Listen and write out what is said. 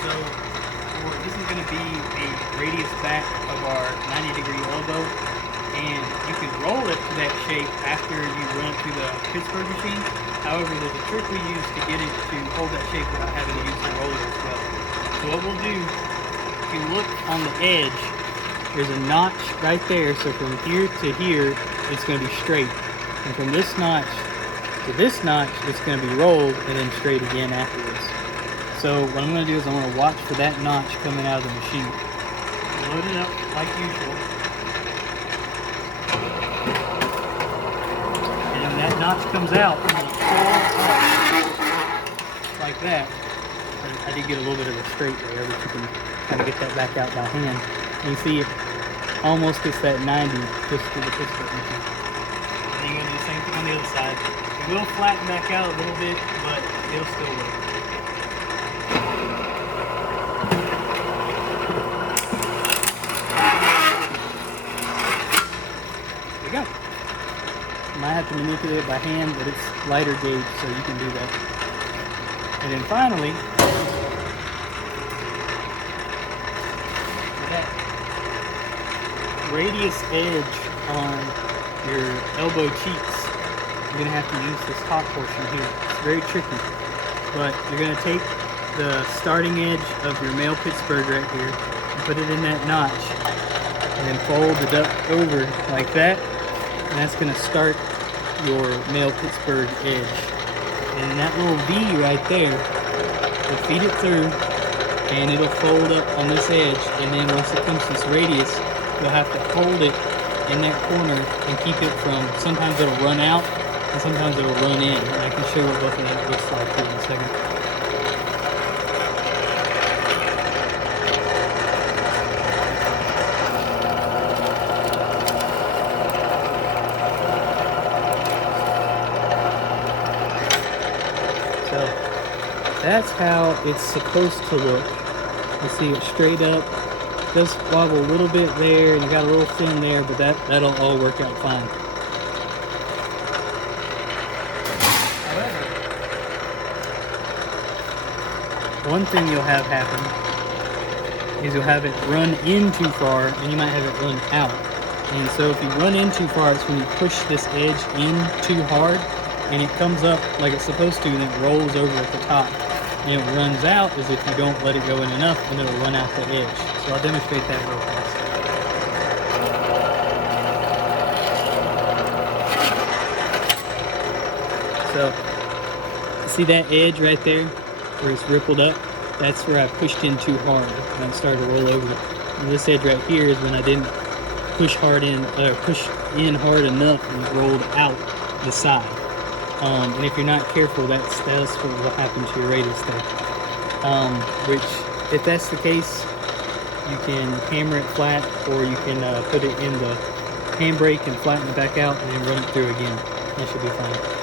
So this is going to be a radius back of our 90-degree elbow, and you can roll it to that shape after you run it through the Pittsburgh machine. However, there's a trick we use to get it to hold that shape without having to use the roller as well. So what we'll do, if you look on the edge, there's a notch right there. So from here to here, it's going to be straight. And from this notch to this notch, it's going to be rolled and then straight again afterwards. So what I'm going to do is I'm going to watch for that notch coming out of the machine. Load it up like usual. And when that notch comes out, I'm going to pull up like that. And I did get a little bit of a straight there, but you can kind of get that back out by hand. And you see it almost gets that 90 just through the Pittsburgh machine. And then you're going to do the same thing on the other side. It will flatten back out a little bit, but it'll still work. There you go. You might have to manipulate it by hand, but it's lighter gauge, so you can do that. And then finally, that radius edge on your elbow cheeks, you're going to have to use this top portion here. It's very tricky, but you're going to take the starting edge of your male Pittsburgh right here and put it in that notch and then fold it up over like that, and that's going to start your male Pittsburgh edge. And that little V right there, you'll feed it through and it'll fold up on this edge, and then once it comes to this radius, you'll have to hold it in that corner and keep it from, sometimes it'll run out and sometimes it'll run in. And I can show you what both of that looks like here in a second. So that's how it's supposed to look. You see it straight up, does wobble a little bit there, and you got a little thin there, but that'll all work out fine. However, one thing you'll have happen is you'll have it run in too far, and you might have it run out. And so if you run in too far, it's when you push this edge in too hard, and it comes up like it's supposed to, and it rolls over at the top. And it runs out as if you don't let it go in enough, and it'll run out the edge. So I'll demonstrate that real fast. So, see that edge right there where it's rippled up? That's where I pushed in too hard and it started to roll over. And this edge right here is when I didn't push hard in, push in hard enough, and it rolled out the side. And if you're not careful, that's what will happen to your radius there. Which, if that's the case, you can hammer it flat, or you can put it in the handbrake and flatten it back out and then run it through again. That should be fine.